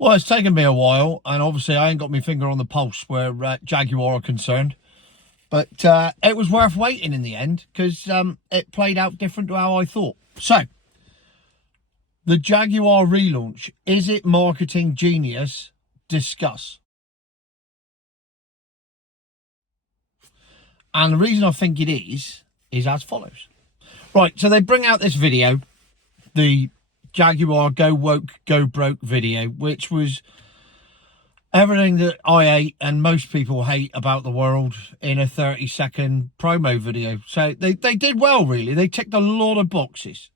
Well, it's taken me a while, and obviously I ain't got my finger on the pulse where Jaguar are concerned. But it was worth waiting in the end, because it played out different to how I thought. So, the Jaguar relaunch, is it marketing genius? Discuss. And the reason I think it is as follows. Right, so they bring out this video, the Jaguar Go Woke, Go Broke video, which was everything that I hate and most people hate about the world in a 30-second promo video. So they did well, really. They ticked a lot of boxes.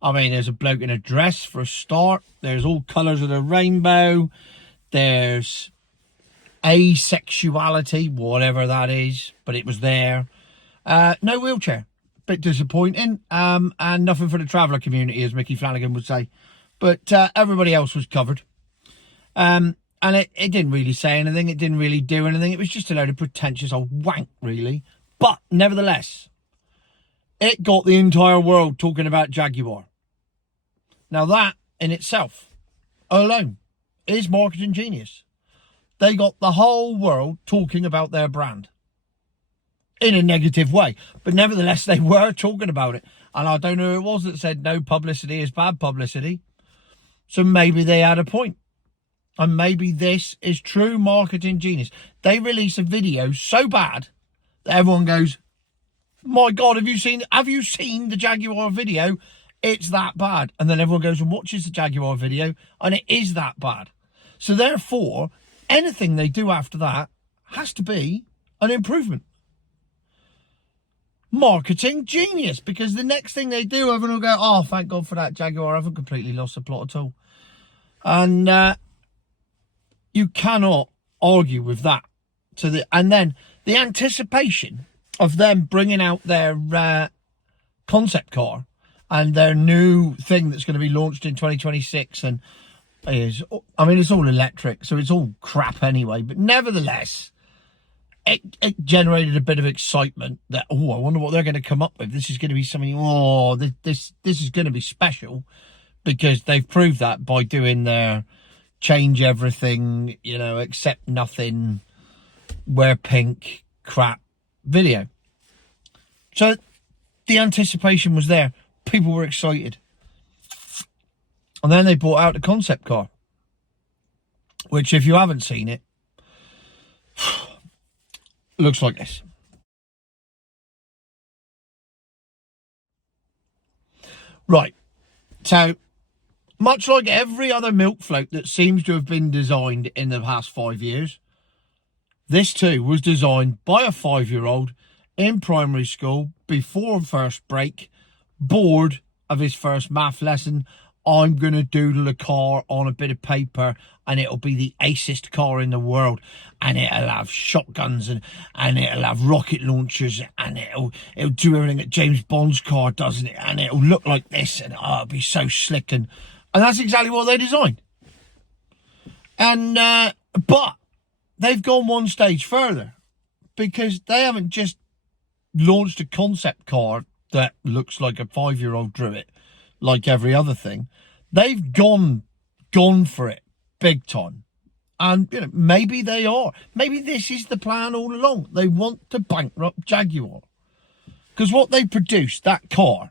I mean, there's a bloke in a dress for a start. There's all colours of the rainbow. There's asexuality, whatever that is, but it was there. No wheelchair. Bit disappointing. And nothing for the traveller community, as Mickey Flanagan would say. But everybody else was covered. And it didn't really say anything. It didn't really do anything. It was just a load of pretentious old wank, really. But nevertheless, it got the entire world talking about Jaguar. Now that in itself alone is marketing genius. They got the whole world talking about their brand in a negative way. But nevertheless, they were talking about it. And I don't know who it was that said no publicity is bad publicity. So maybe they had a point. And maybe this is true marketing genius. They release a video so bad that everyone goes, my God, have you seen the Jaguar video? It's that bad. And then everyone goes and watches the Jaguar video and it is that bad. So therefore, anything they do after that has to be an improvement. Marketing genius, because the next thing they do, everyone will go, oh, thank God for that Jaguar. I haven't completely lost the plot at all. And you cannot argue with that. And then the anticipation of them bringing out their concept car and their new thing that's going to be launched in 2026 and it's all electric, so it's all crap anyway. But nevertheless, it generated a bit of excitement that, I wonder what they're going to come up with. This is going to be something, this is going to be special, because they've proved that by doing their change everything, accept nothing, wear pink crap video. So the anticipation was there. People were excited. And then they brought out the concept car, which, if you haven't seen it, looks like this. Right. So, much like every other milk float that seems to have been designed in the past 5 years, this too was designed by a 5-year-old in primary school before first break, bored of his first math lesson. I'm going to doodle a car on a bit of paper and it'll be the acest car in the world. And it'll have shotguns and it'll have rocket launchers and it'll do everything that James Bond's car does. And it'll look like this and it'll be so slick. And that's exactly what they designed. And but they've gone one stage further, because they haven't just launched a concept car that looks like a 5-year-old drew it, like every other thing. They've gone for it big time. And maybe they are. Maybe this is the plan all along. They want to bankrupt Jaguar. Because what they produced, that car,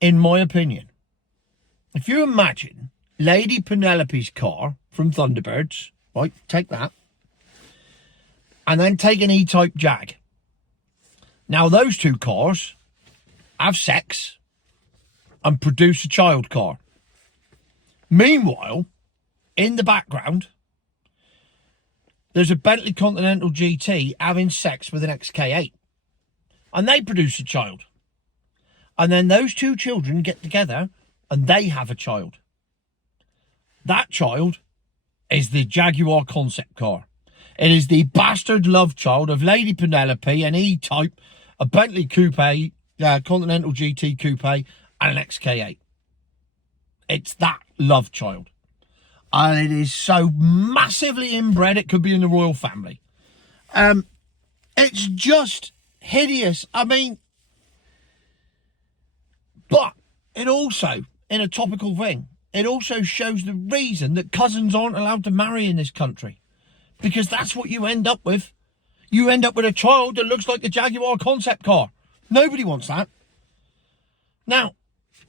in my opinion, if you imagine Lady Penelope's car from Thunderbirds, right, take that, and then take an E-Type Jag. Now, those two cars have sex and produce a child car. Meanwhile, in the background, there's a Bentley Continental GT having sex with an XK8. And they produce a child. And then those two children get together and they have a child. That child is the Jaguar concept car. It is the bastard love child of Lady Penelope, an E-Type, a Bentley Coupe, Continental GT Coupe, and an XK8. It's that love child. And it is so massively inbred, it could be in the royal family. It's just hideous. I mean, but it also, in a topical thing, it also shows the reason that cousins aren't allowed to marry in this country. Because that's what you end up with. You end up with a child that looks like the Jaguar concept car. Nobody wants that. Now,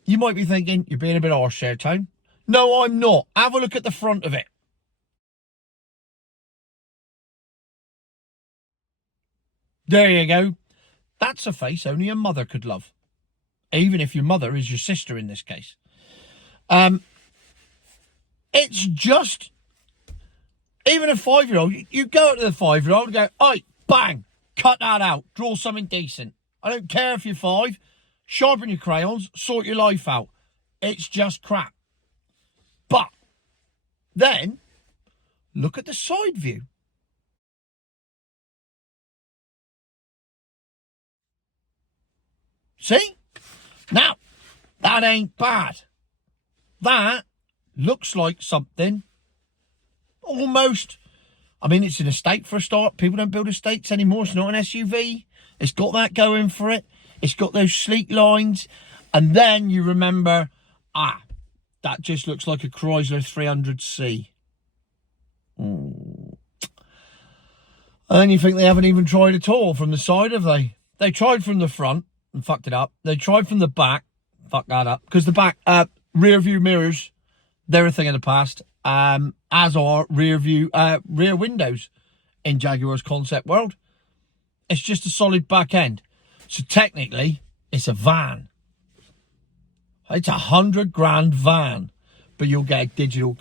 you might be thinking, you're being a bit harsh there, Tone. No, I'm not. Have a look at the front of it. There you go. That's a face only a mother could love. Even if your mother is your sister in this case. It's just, even a 5-year-old, you go to the 5-year-old and go, oi, bang, cut that out, draw something decent. I don't care if you're 5, sharpen your crayons, sort your life out. It's just crap. But then, look at the side view. See? Now, that ain't bad. That looks like something almost, I mean, it's an estate for a start. People don't build estates anymore. It's not an SUV. It's got that going for it. It's got those sleek lines. And then you remember, that just looks like a Chrysler 300C. And then you think they haven't even tried at all from the side, have they? They tried from the front and fucked it up. They tried from the back, fucked that up. Because the back, rear view mirrors, they're a thing of the past. As are rear windows in Jaguar's concept world. It's just a solid back end. So technically, it's a van. It's $100,000 van, but you'll get a digital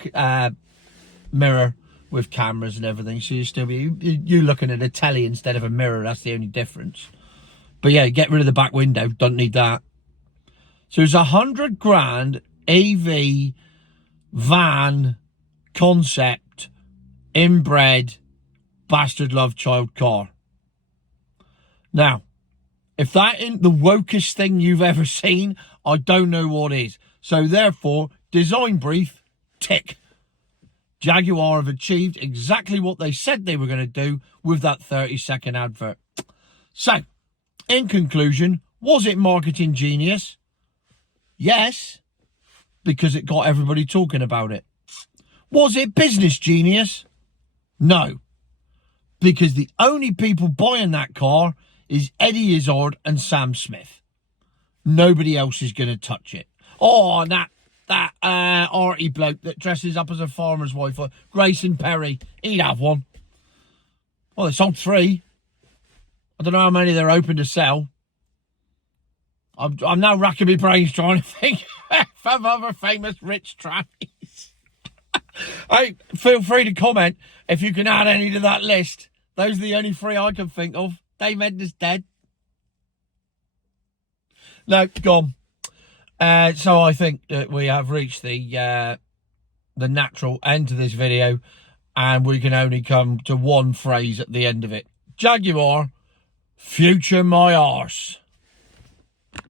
mirror with cameras and everything. So you still be you looking at a telly instead of a mirror. That's the only difference. But yeah, get rid of the back window. Don't need that. So it's $100,000 AV van concept inbred bastard love child car. Now, if that ain't the wokest thing you've ever seen, I don't know what is. So therefore, design brief, tick. Jaguar have achieved exactly what they said they were going to do with that 30-second advert. So, in conclusion, was it marketing genius? Yes, because it got everybody talking about it. Was it business genius? No, because the only people buying that car is Eddie Izzard and Sam Smith. Nobody else is going to touch it. Oh, and that arty bloke that dresses up as a farmer's wife, Grayson Perry, he'd have one. Well, they sold 3. I don't know how many they're open to sell. I'm now racking my brains trying to think of other famous rich trannies. Hey, feel free to comment if you can add any to that list. Those are the only 3 I can think of. Dave Edna's dead. No, gone. So I think that we have reached the natural end to this video, and we can only come to one phrase at the end of it. Jaguar, future my arse.